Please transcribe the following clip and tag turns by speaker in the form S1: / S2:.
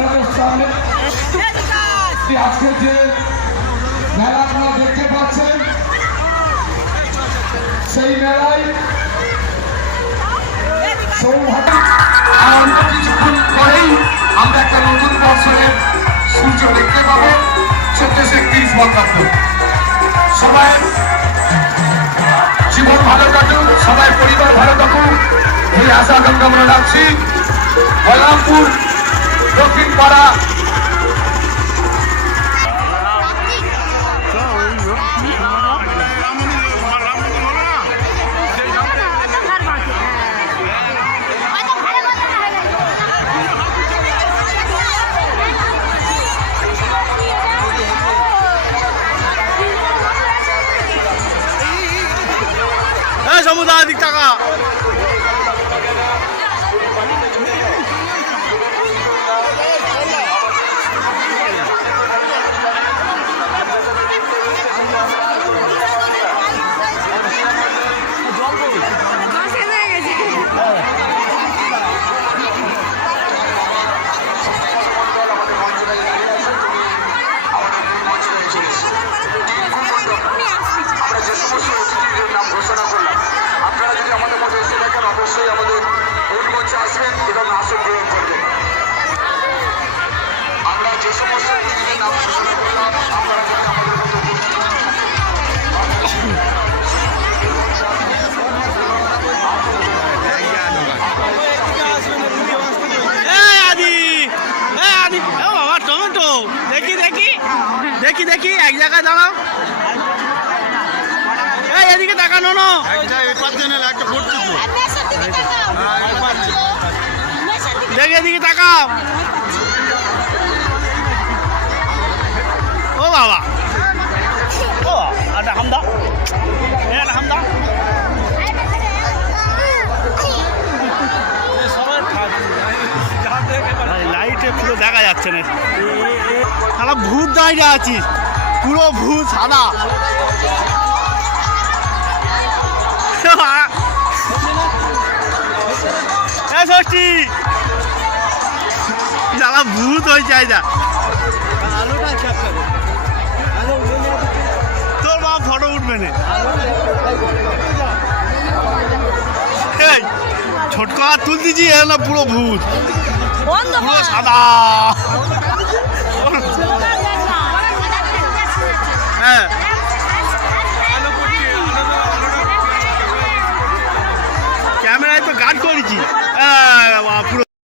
S1: তাহলে যে আজকে যে মেলা আপনারা দেখতে পাচ্ছেন সেই মেলায় সৌভাগ্য অল্প কিছুক্ষণ পরেই আমরা একটা নতুন বছরের সূর্য দেখতে পাবো। চোদ্দশো একত্রিশ বঙ্গাব্দ। সবাই জীবন ভালো কাটুক সবাই পরিবার ভালো থাকুক। এই আশা আকাঙ্ক্ষা আমরা রাখছি। বলরামপুর দক্ষিণ পাড়া।
S2: সমুদায় দিক টাকা দেখি দেখি এক জায়গায় দাঁড়াও। এই এদিকে তাকানো না দেখি এদিকে তাকাও। লাইটে পুরো দেখা যাচ্ছে না। সারা ভূত দাঁড়িয়ে আছিস পুরো ভূত সাদা। ষষ্ঠী। সারা ভূত হয়েছে যা তোর মা ফটো উঠবে না। ছোটকা তুলতেছি, এ না পুরো ভূত। 完了吗？啥的？